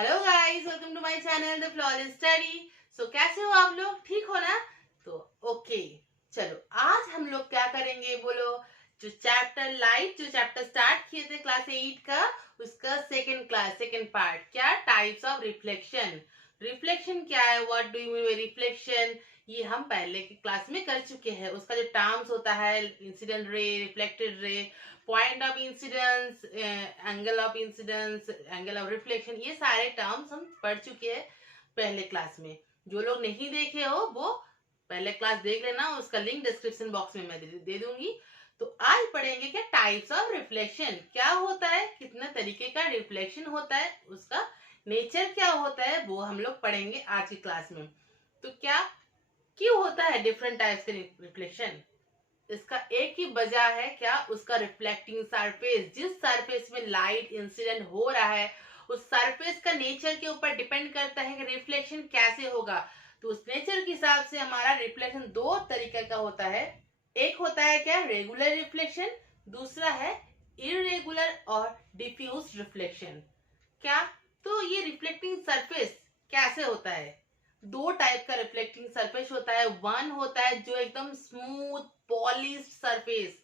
Hello guys, welcome to my channel the flawless study. So कैसे हो आप लोग? ठीक हो ना? तो ओके, चलो आज हम लोग क्या करेंगे बोलो। जो चैप्टर स्टार्ट किए थे क्लास 8 का, उसका सेकंड पार्ट, क्या टाइप्स ऑफ रिफ्लेक्शन। रिफ्लेक्शन क्या है, what do you mean by reflection, ये हम पहले की क्लास में कर चुके हैं। उसका जो टर्म्स होता है, incident ray, reflected ray, point of incidence, angle of incidence, angle of reflection, ये सारे टर्म्स हम पढ़ चुके हैं पहले क्लास में। जो लोग नहीं देखे हो वो पहले क्लास देख लेना, उसका लिंक डिस्क्रिप्शन बॉक्स में मैं दे दूंगी। तो आज पढ़ेंगे क्या टाइप्स ऑफ रिफ्लेक्शन, क्या होता है, कितने तरीके का रिफ्लेक्शन होता है, उसका नेचर क्या होता है, वो हम लोग पढ़ेंगे आज की क्लास में। तो क्या क्यों होता है डिफरेंट टाइप्स के रिफ्लेक्शन, इसका एक ही वजह है, क्या उसका रिफ्लेक्टिंग सरफेस, जिस सरफेस में लाइट इंसिडेंट हो रहा है उस सरफेस का नेचर के ऊपर डिपेंड करता है कि रिफ्लेक्शन कैसे होगा। तो उस नेचर के हिसाब से हमारा रिफ्लेक्शन दो तरीके का होता है। एक होता है क्या रेगुलर रिफ्लेक्शन, दूसरा है इरेगुलर और डिफ्यूज रिफ्लेक्शन। क्या, तो ये रिफ्लेक्टिंग सरफेस कैसे होता है? दो टाइप का रिफ्लेक्टिंग सरफेस होता है। वन होता है जो एकदम स्मूथ पॉलिश्ड सरफेस,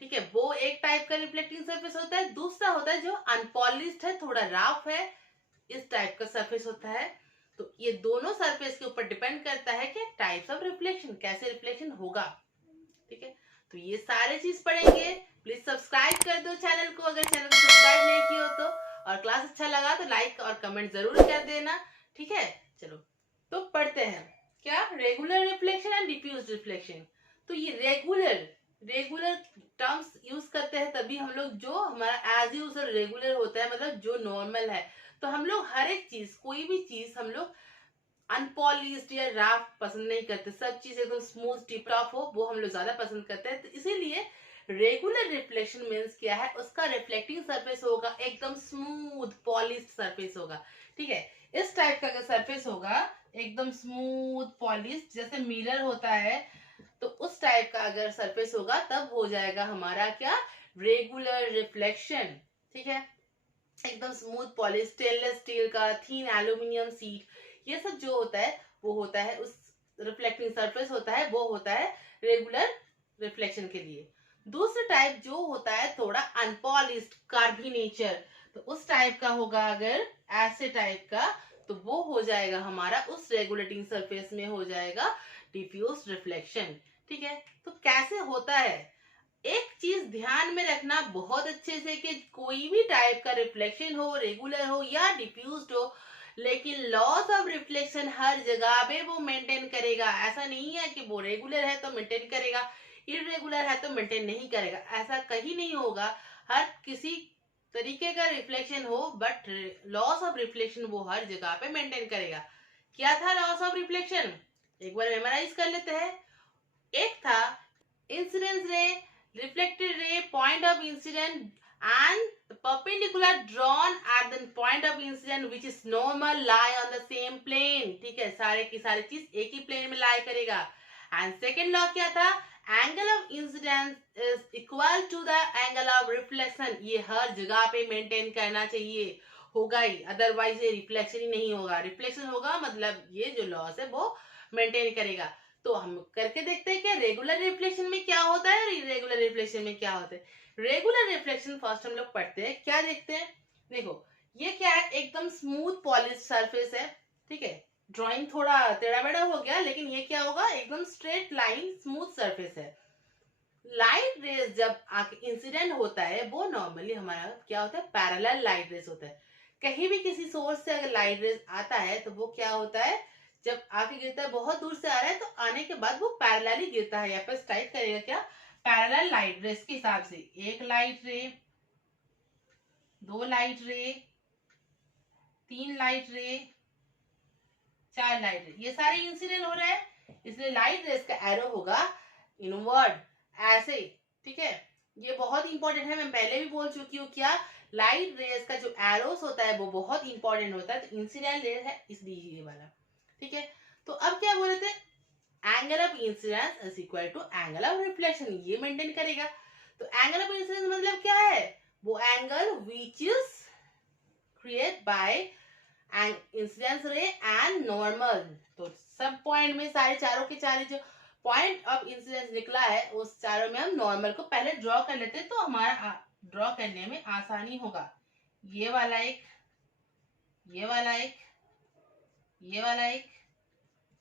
ठीक है, वो एक टाइप का रिफ्लेक्टिंग सरफेस होता है। दूसरा होता है जो अनपॉलिश्ड है, थोड़ा रफ है, इस टाइप का सरफेस होता है। तो ये दोनों सरफेस के ऊपर डिपेंड करता है कि टाइप्स ऑफ रिफ्लेक्शन, कैसे रिफ्लेक्शन होगा। ठीक है, तो ये सारे चीज पढ़ेंगे। प्लीज सब्सक्राइब कर दो चैनल को अगर चैनल को सब्सक्राइब नहीं किया हो तो, और क्लास अच्छा लगा तो लाइक और कमेंट जरूर कर देना। ठीक है, चलो तो पढ़ते हैं। क्या regular reflection and diffuse reflection. तो ये रेगुलर रेगुलर टर्म्स यूज करते हैं तभी हम लोग, जो हमारा एज यूजर रेगुलर होता है, मतलब जो नॉर्मल है। तो हम लोग हर एक चीज, कोई भी चीज हम लोग अनपॉलिश्ड या रफ पसंद नहीं करते, सब चीज एकदम स्मूथ टिप टॉप हो, वो हम लोग ज्यादा पसंद करते हैं। तो इसीलिए रेगुलर रिफ्लेक्शन मीन्स क्या है, उसका रिफ्लेक्टिंग सरफेस होगा एकदम स्मूथ पॉलिश्ड सरफेस होगा। ठीक है, इस टाइप का अगर सरफेस होगा एकदम स्मूथ पॉलिश्ड, जैसे मिरर होता है, तो उस टाइप का अगर सरफेस होगा तब हो जाएगा हमारा क्या, रेगुलर रिफ्लेक्शन। ठीक है, एकदम स्मूथ पॉलिश, स्टेनलेस स्टील का थीन एल्यूमिनियम सीट, ये सब जो होता है वो होता है, उस रिफ्लेक्टिंग सरफेस होता है, वो होता है रेगुलर रिफ्लेक्शन के लिए। दूसरा टाइप जो होता है थोड़ा अनपॉलिश्ड कार्बी नेचर, तो उस टाइप का होगा अगर ऐसे टाइप का, तो वो हो जाएगा हमारा उस रेगुलेटिंग सरफेस में हो जाएगा डिफ्यूज रिफ्लेक्शन। ठीक है, तो कैसे होता है, एक चीज ध्यान में रखना बहुत अच्छे से कि कोई भी टाइप का रिफ्लेक्शन हो, रेगुलर हो या डिफ्यूज्ड हो, लेकिन लॉस ऑफ रिफ्लेक्शन हर जगह पे वो मेंटेन करेगा। ऐसा नहीं है कि वो रेगुलर है तो मेंटेन करेगा, इरेगुलर है तो मेंटेन नहीं करेगा, ऐसा कहीं नहीं होगा। हर किसी तरीके का रिफ्लेक्शन हो, बट लॉस ऑफ रिफ्लेक्शन वो हर जगह पे मेंटेन करेगा। क्या था लॉस ऑफ रिफ्लेक्शन, एक बार मेमोराइज कर लेते हैं। एक था incidence ray, reflected ray, point of incident, and the perpendicular drawn at the point of incident which is normal lie on the same plane। ठीक है, सारे की सारी चीज एक ही प्लेन में लाई करेगा। एंड सेकेंड लॉ क्या था, angle of incidence is equal to the angle of reflection, ये हर जगह पे मेंटेन करना चाहिए, होगा ही, अदरवाइज ये रिफ्लेक्शन ही नहीं होगा। रिफ्लेक्शन होगा मतलब ये जो लॉस है वो मेंटेन करेगा। तो हम करके देखते हैं कि रेगुलर रिफ्लेक्शन में क्या होता है और इरेगुलर रिफ्लेक्शन में क्या होता है। रेगुलर रिफ्लेक्शन फर्स्ट हम लोग पढ़ते हैं, क्या देखते हैं, देखो ये क्या है, एकदम स्मूथ पॉलिश सरफेस है। ठीक है, ड्राइंग थोड़ा टेढ़ा बेढ़ा हो गया, लेकिन ये क्या होगा, एकदम स्ट्रेट लाइन स्मूथ सरफेस है। लाइट रेज जब आके इंसिडेंट होता है, वो नॉर्मली हमारा क्या होता है, पैरेलल लाइट रेज होता है। कहीं भी किसी सोर्स से अगर लाइट रेज आता है तो वो क्या होता है, जब आके गिरता है, बहुत दूर से आ रहा है तो आने के बाद वो पैरेलली गिरता है, यहाँ पे स्ट्राइक करेगा क्या, पैरेलल लाइट रेज के हिसाब से। एक लाइट रे, दो लाइट रे, तीन लाइट रे, चार लाइट रे, ये सारे इंसिडेंट हो रहे हैं, इसलिए लाइट रेज का एरो होगा इनवर्ड, ऐसे। ठीक है, ये बहुत इंपॉर्टेंट है, मैं पहले भी बोल चुकी हूँ, क्या लाइट रेज का जो एरोस होता है वो बहुत इंपॉर्टेंट होता है, तो इंसिडेंट रेज है इसलिए ये वाला। ठीक है, तो अब क्या बोले थे, angle of incidence is equal to angle of reflection, ये मेंटेन करेगा। तो एंगल ऑफ इंसिडेंस मतलब क्या है, वो angle which is create by incidence ray and normal. तो सब पॉइंट में सारे चारों के चारे जो पॉइंट ऑफ इंसिडेंस निकला है उस चारों में हम नॉर्मल को पहले ड्रॉ कर लेते हैं, तो हमारा ड्रॉ करने में आसानी होगा। ये वाला एक, ये वाला एक, ये वाला एक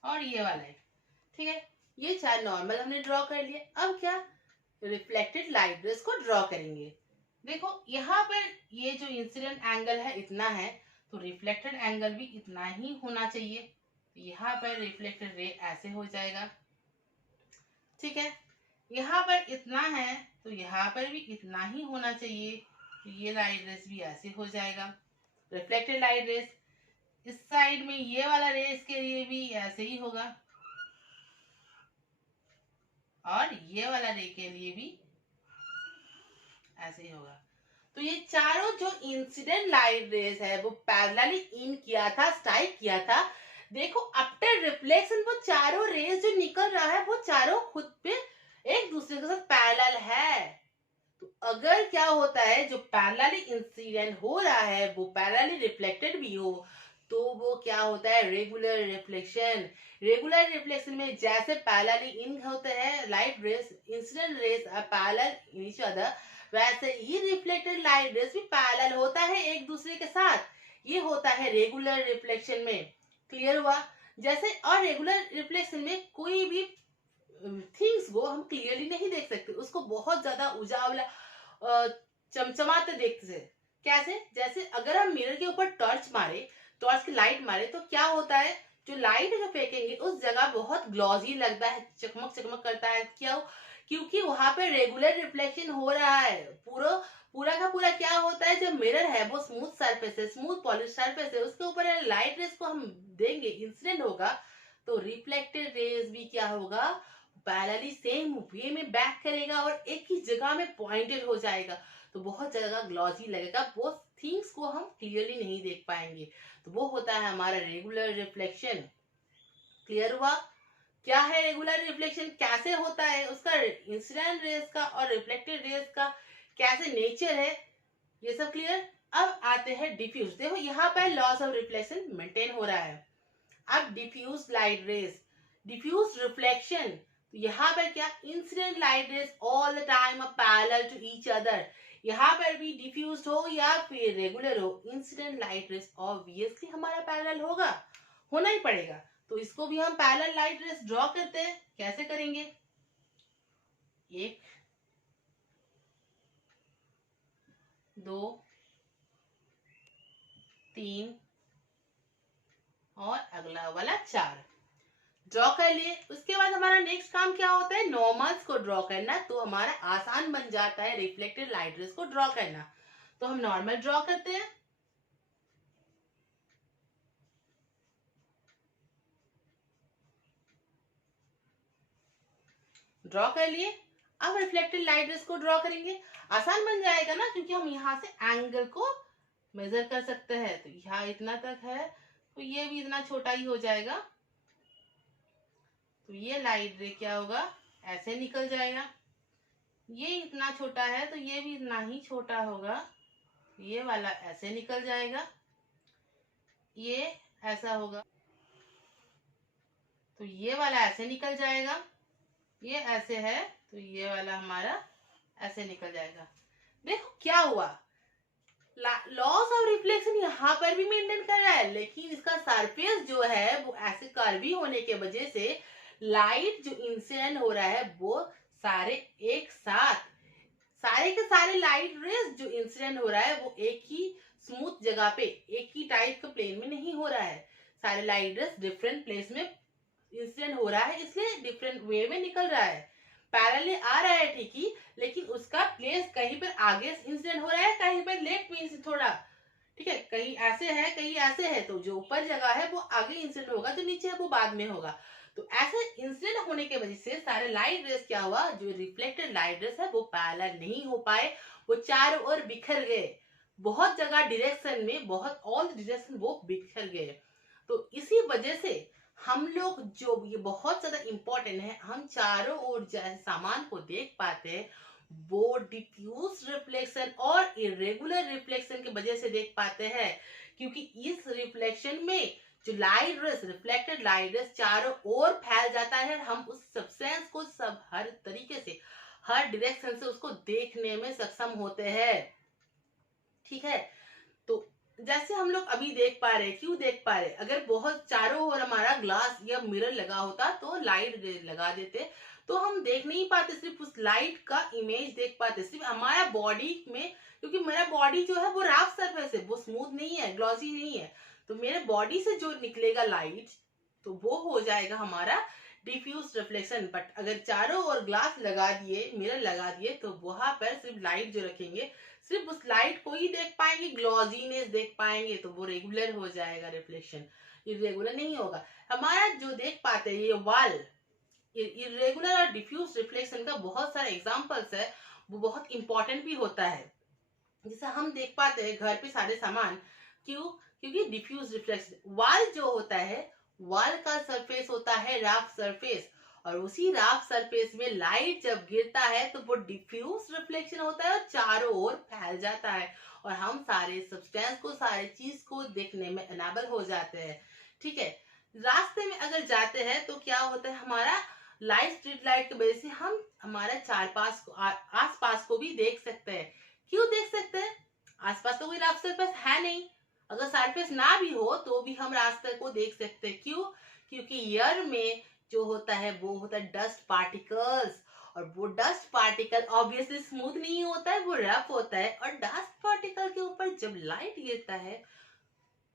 और ये वाला एक। ठीक है, ये चार नॉर्मल हमने ड्रॉ कर लिए। अब क्या, रिफ्लेक्टेड लाइट रेज को ड्रॉ करेंगे। देखो यहाँ पर ये जो इंसिडेंट एंगल है इतना है, तो रिफ्लेक्टेड एंगल भी इतना ही होना चाहिए। तो यहाँ पर रिफ्लेक्टेड रे ऐसे हो जाएगा। ठीक है, यहाँ पर इतना है तो यहाँ पर भी इतना ही होना चाहिए। तो ये लाइट रेस भी ऐसे हो जाएगा। रिफ्लेक्टेड लाइट रेस इस साइड में, ये वाला रेस के लिए भी ऐसे ही होगा और ये वाला रे के लिए भी ऐसे ही होगा। तो ये चारों जो इंसिडेंट लाइट रेस है वो पैरेलली इन किया था, स्ट्राइक किया था। देखो आफ्टर रिफ्लेक्शन वो चारों रेस जो निकल रहा है वो चारों खुद पे एक दूसरे के साथ पैरेलल है। तो अगर क्या होता है, जो पैरेलली इंसिडेंट हो रहा है वो पैरेलली रिफ्लेक्टेड भी हो, तो वो क्या होता है, रेगुलर रिफ्लेक्शन। रेगुलर रिफ्लेक्शन में जैसे पैरेलली इन होते हैं light rays, incident rays are parallel in each other, वैसे ही रिफ्लेक्टेड लाइट रेस भी पैरेलल होता है एक दूसरे के साथ। ये होता है रेगुलर रिफ्लेक्शन में। क्लियर हुआ? जैसे और रेगुलर रिफ्लेक्शन में कोई भी थिंग्स को हम क्लियरली नहीं देख सकते, उसको बहुत ज्यादा उजावला चमचमाते देखते हैं। कैसे? जैसे अगर हम मिरर के ऊपर टॉर्च मारे, टॉर्च की लाइट मारे, तो क्या होता है, जो लाइट जो फेंकेंगे उस जगह बहुत ग्लॉसी लगता है, चकमक चकमक करता है। क्यों? क्योंकि वहां पे रेगुलर रिफ्लेक्शन हो रहा है। पूरा पूरा का पूरा क्या होता है, जो मिरर है वो स्मूथ सरफेस है, स्मूथ पॉलिश सरफेस है, उसके ऊपर लाइट रेस को हम देंगे, इंसिडेंट होगा, तो रिफ्लेक्टेड रेज भी क्या होगा, पैरेलली सेम वे में बैक करेगा और एक ही जगह में पॉइंटेड हो जाएगा। तो बहुत ज्यादा ग्लॉसी लगेगा, वो थिंग्स को हम क्लियरली नहीं देख पाएंगे। तो वो होता है हमारा रेगुलर रिफ्लेक्शन। क्लियर हुआ? क्या है रेगुलर रिफ्लेक्शन, कैसे होता है, उसका इंसिडेंट रेज का और रिफ्लेक्टेड रेज का कैसे नेचर है, ये सब क्लियर। अब आते हैं डिफ्यूज। देखो यहाँ पर लॉस ऑफ रिफ्लेक्शन मेंटेन हो रहा है। अब diffuse light rays, diffuse reflection, तो यहाँ पर क्या, incident light rays all the time are parallel to each other. यहाँ पर भी डिफ्यूज हो या फिर रेगुलर हो, इंसिडेंट लाइट रेज ऑब्वियसली हमारा पैरेलल होगा, होना ही पड़ेगा। तो इसको भी हम पैरेलल लाइट रेज ड्रॉ करते हैं। कैसे करेंगे, 1 2 3 और अगला वाला 4 ड्रॉ कर लिए। उसके बाद हमारा नेक्स्ट काम क्या होता है, नॉर्मल्स को ड्रॉ करना। तो हमारा आसान बन जाता है रिफ्लेक्टेड लाइट रेज को ड्रॉ करना। तो हम नॉर्मल ड्रॉ करते हैं। ड्रॉ कर लिए। अब रिफ्लेक्टेड लाइट रेज को ड्रॉ करेंगे। आसान बन जाएगा ना, क्योंकि हम यहाँ से एंगल को मेजर कर सकते हैं। तो यहाँ इतना तक है, तो ये भी इतना छोटा ही हो जाएगा। तो ये लाइट रे क्या होगा, ऐसे निकल जाएगा। ये इतना छोटा है तो ये भी इतना ही छोटा होगा। ये वाला ऐसे निकल जाएगा, ये ऐसा होगा, तो ये वाला ऐसे निकल जाएगा। ये ऐसे है तो ये वाला हमारा ऐसे निकल जाएगा। देखो क्या हुआ, लॉस ऑफ रिफ्लेक्शन यहाँ पर भी मेंटेन कर रहा है, लेकिन इसका सरफेस जो है वो ऐसे कर्वी होने के वजह से लाइट जो इंसिडेंट हो रहा है वो सारे एक साथ, सारे के सारे लाइट रेज जो इंसिडेंट हो रहा है वो एक ही स्मूथ जगह पे, एक ही टाइप के प्लेन में नहीं हो रहा है। सारे लाइट रेज डिफरेंट प्लेस में इंसिडेंट हो रहा है, इसलिए डिफरेंट वे में निकल रहा है। पैरेलल आ रहा है ठीक ही, लेकिन उसका प्लेस कहीं पर आगे इंसिडेंट हो रहा है, कहीं पर लेफ्ट में थोड़ा, ठीक है, कहीं ऐसे है कहीं ऐसे है। तो जो ऊपर जगह है वो आगे इंसिडेंट होगा, जो नीचे है वो बाद में होगा। तो ऐसे इंसिडेंट होने के वजह से सारे लाइट रेस क्या हुआ, जो रिफ्लेक्टेड लाइट रेस है वो पैरेलल नहीं हो पाए, वो चारों ओर बिखर गए, बहुत जगह डायरेक्शन में, बहुत ऑल डायरेक्शन वो बिखर गए। तो इसी वजह से हम लोग, जो ये बहुत ज्यादा इंपॉर्टेंट है, हम चारों ओर सामान को देख पाते हैं, वो डिफ्यूज रिफ्लेक्शन और इरेगुलर रिफ्लेक्शन की वजह से देख पाते हैं, क्योंकि इस रिफ्लेक्शन में जो light rays, reflected light race चारों ओर फैल जाता है, हम उस सब्सटेंस को सब हर तरीके से, हर डायरेक्शन से उसको देखने में सक्षम होते हैं। ठीक है, तो जैसे हम लोग अभी देख पा रहे हैं, क्यों देख पा रहे हैं, अगर बहुत चारों ओर हमारा ग्लास या मिरर लगा होता तो लाइट लगा देते तो हम देख नहीं पाते, सिर्फ उस लाइट का इमेज देख पाते, सिर्फ हमारा बॉडी में, क्योंकि मेरा बॉडी जो है वो रफ सरफेस है, वो स्मूथ नहीं है, ग्लॉसी नहीं है, तो मेरे बॉडी से जो निकलेगा लाइट तो वो हो जाएगा हमारा डिफ्यूज रिफ्लेक्शन। बट अगर चारों ओर ग्लास लगा दिए, मिरर लगा दिए, तो वहां पर सिर्फ लाइट जो रखेंगे, सिर्फ उस लाइट को ही देख पाएंगे, ग्लॉजीनेस देख पाएंगे, तो वो रेगुलर हो जाएगा रिफ्लेक्शन, इरेगुलर नहीं होगा। हमारा जो देख पाते हैं ये वाल, इरेगुलर और डिफ्यूज रिफ्लेक्शन का बहुत सारे एग्जांपल्स है, वो बहुत इंपॉर्टेंट भी होता है। जैसे हम देख पाते हैं घर पे सारे सामान, क्यों, क्योंकि डिफ्यूज रिफ्लेक्शन, वाल जो होता है, वाल का सरफेस होता है रफ सरफेस, और उसी रफ सरफेस में लाइट जब गिरता है तो वो डिफ्यूज रिफ्लेक्शन होता है और चारों ओर फैल जाता है, और हम सारे सब्सटेंस को, सारे चीज को देखने में अनेबल हो जाते हैं। ठीक है, रास्ते में अगर जाते हैं तो क्या होता है, हमारा लाइट, स्ट्रीट लाइट की वजह से हम हमारा चार पास को, आस पास को भी देख सकते हैं। क्यों देख सकते हैं, आसपास तो कोई रफ सरफेस है नहीं, अगर सरफेस ना भी हो तो भी हम रास्ते को देख सकते हैं। क्यों, क्योंकि एयर में जो होता है वो होता है डस्ट पार्टिकल्स, और वो डस्ट पार्टिकल ऑब्वियसली स्मूथ नहीं होता है, वो रफ होता है, और डस्ट पार्टिकल के ऊपर जब लाइट गिरता है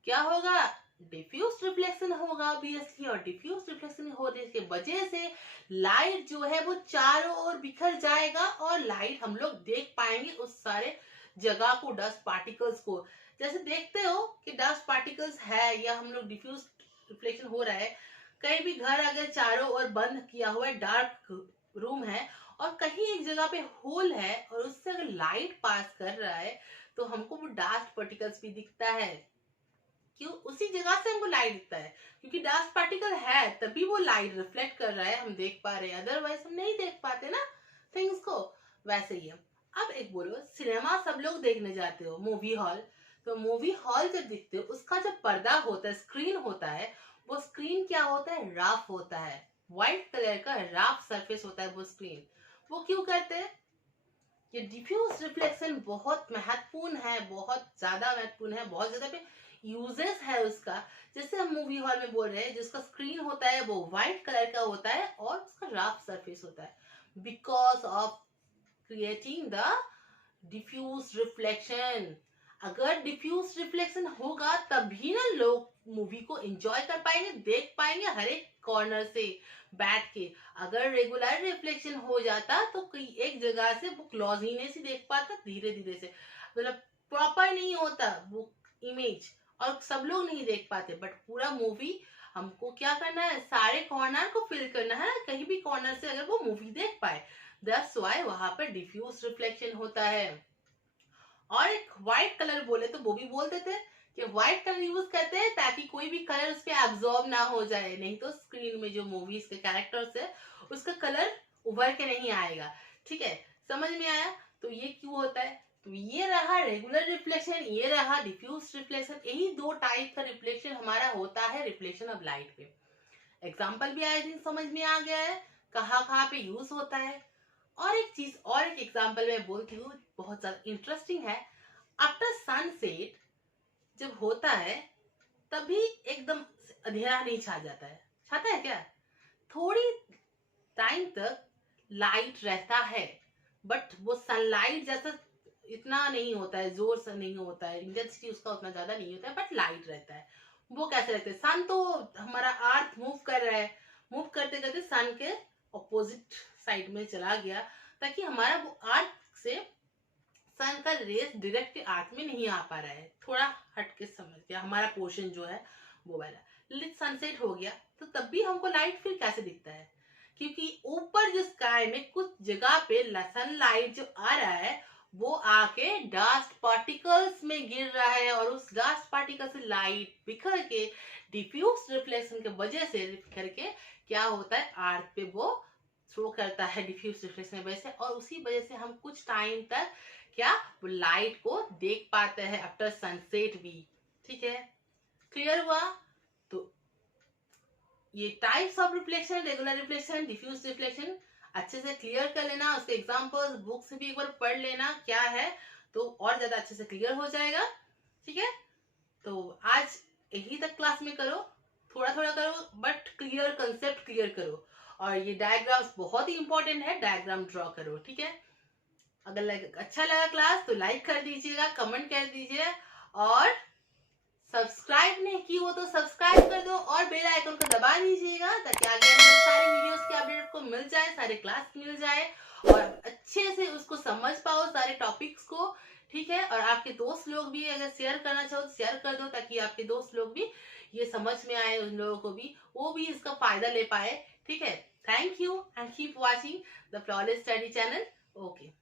क्या होगा, डिफ्यूज रिफ्लेक्शन होगा ऑब्वियसली, और डिफ्यूज रिफ्लेक्शन होने की वजह से लाइट जो है वो चारों ओर बिखर जाएगा, और लाइट हम लोग देख पाएंगे उस सारे जगह को, डस्ट पार्टिकल्स को। जैसे देखते हो कि डस्ट पार्टिकल्स है या हम लोग डिफ्यूज रिफ्लेक्शन हो रहा है, कहीं भी घर अगर चारों ओर बंद किया हुआ है, डार्क रूम है, और कहीं एक जगह पे होल है और उससे अगर लाइट पास कर रहा है तो हमको वो डस्ट पार्टिकल्स भी दिखता है। क्यों, उसी जगह से हमको लाइट दिखता है, क्योंकि डस्ट पार्टिकल है तभी वो लाइट रिफ्लेक्ट कर रहा है, हम देख पा रहे हैं, अदरवाइज हम नहीं देख पाते ना थिंग्स को। वैसे ही है। अब एक बोलो, सिनेमा सब लोग देखने जाते हो, मूवी हॉल, तो मूवी हॉल जब दिखते हो उसका जो पर्दा होता है, स्क्रीन होता है, वो स्क्रीन क्या होता है, रफ होता है, व्हाइट कलर का रफ सरफेस होता है वो स्क्रीन। वो क्यों करते हैं, ये डिफ्यूज रिफ्लेक्शन बहुत महत्वपूर्ण है, बहुत ज्यादा महत्वपूर्ण है, बहुत ज्यादा पे यूजेस है उसका। जैसे हम मूवी हॉल में बोल रहे हैं, जिसका स्क्रीन होता है वो व्हाइट कलर का होता है और उसका रफ सरफेस होता है, because of creating the diffuse reflection. अगर डिफ्यूज रिफ्लेक्शन होगा तभी ना लोग मूवी को एंजॉय कर पाएंगे, देख पाएंगे हर एक कॉर्नर से बैठ के। अगर रेगुलर रिफ्लेक्शन हो जाता तो कोई एक जगह से वो क्लोजीनेस ही देख पाता, धीरे धीरे से, मतलब प्रॉपर नहीं होता वो इमेज, और सब लोग नहीं देख पाते। बट पूरा मूवी हमको क्या करना है, सारे कॉर्नर को फिल करना है, कहीं भी कॉर्नर से अगर वो मूवी देख पाए, दैट्स व्हाई वहां पर डिफ्यूज रिफ्लेक्शन होता है। और एक व्हाइट कलर बोले तो वो भी बोल देते हैं कि व्हाइट कलर यूज करते हैं ताकि कोई भी कलर उस पर एब्जॉर्ब ना हो जाए, नहीं तो स्क्रीन में जो मूवीज के कैरेक्टर्स है उसका कलर उभर के नहीं आएगा। ठीक है, समझ में आया। तो ये क्यों होता है, तो ये रहा रेगुलर रिफ्लेक्शन, ये रहा डिफ्यूज रिफ्लेक्शन, यही दो टाइप का रिफ्लेक्शन हमारा होता है रिफ्लेक्शन ऑफ लाइट पे। एग्जाम्पल भी आई थिंक समझ में आ गया है कहाँ कहाँ पे यूज होता है। और एक चीज, और एक एग्जाम्पल मैं बोलती हूँ, बहुत ज्यादा इंटरेस्टिंग है। आफ्टर सनसेट जब होता है तभी एकदम अंधेरा नहीं छा जाता है, छाता है क्या, थोड़ी टाइम तक लाइट रहता है, बट वो सनलाइट जैसा इतना नहीं होता है, जोर से नहीं होता है, इंटेंसिटी उसका उतना ज्यादा नहीं होता है, बट लाइट रहता है। वो कैसे रहता है, सन तो हमारा अर्थ मूव कर रहा है, मूव करते करते सन के ऑपोजिट साइड में चला गया, ताकि हमारा वो अर्थ से सन का रेस डायरेक्ट अर्थ में नहीं आ पा रहा है, थोड़ा हट के समझ गया हमारा पोर्शन जो है वो वाला। सनसेट हो गया तो तब भी हमको लाइट फिर कैसे दिखता है, क्योंकि ऊपर जो स्काई में कुछ जगह पे सनलाइट जो आ रहा है वो आके डस्ट पार्टिकल्स में गिर रहा है, और उस डस्ट पार्टिकल से लाइट बिखर के डिफ्यूज रिफ्लेक्शन की वजह से बिखर के क्या होता है, अर्थ पे वो थ्रो करता है डिफ्यूज रिफ्लेक्शन की वजह से, और उसी वजह से हम कुछ टाइम तक क्या वो लाइट को देख पाते हैं आफ्टर सनसेट भी। ठीक है, क्लियर हुआ? तो ये types of reflection, regular reflection, diffuse reflection अच्छे से क्लियर कर लेना, उसके एग्जांपल्स बुक से भी एक बार पढ़ लेना क्या है, तो और ज्यादा अच्छे से क्लियर हो जाएगा। ठीक है, तो आज यही तक क्लास में करो, थोड़ा थोड़ा करो बट क्लियर कंसेप्ट क्लियर करो। और ये डायग्राम्स बहुत ही इंपॉर्टेंट है, डायग्राम ड्रॉ करो। ठीक है, अगर अच्छा लगा क्लास तो लाइक कर दीजिएगा, कमेंट कर दीजिए, और सब्सक्राइब नहीं की हो तो सब्सक्राइब कर दो और बेल आइकन को दबा दीजिएगा, ताकि आगे हमारे सारे वीडियोस के अपडेट को मिल जाए, सारे क्लास मिल जाए और अच्छे से उसको समझ पाओ सारे टॉपिक्स को। ठीक है, और आपके दोस्त लोग भी अगर शेयर करना चाहो तो शेयर कर दो, ताकि आपके दोस्त लोग भी ये समझ में आए, उन लोगों को भी, वो भी इसका फायदा ले पाए। ठीक है, thank you and keep watching the flawless study channel. Okay.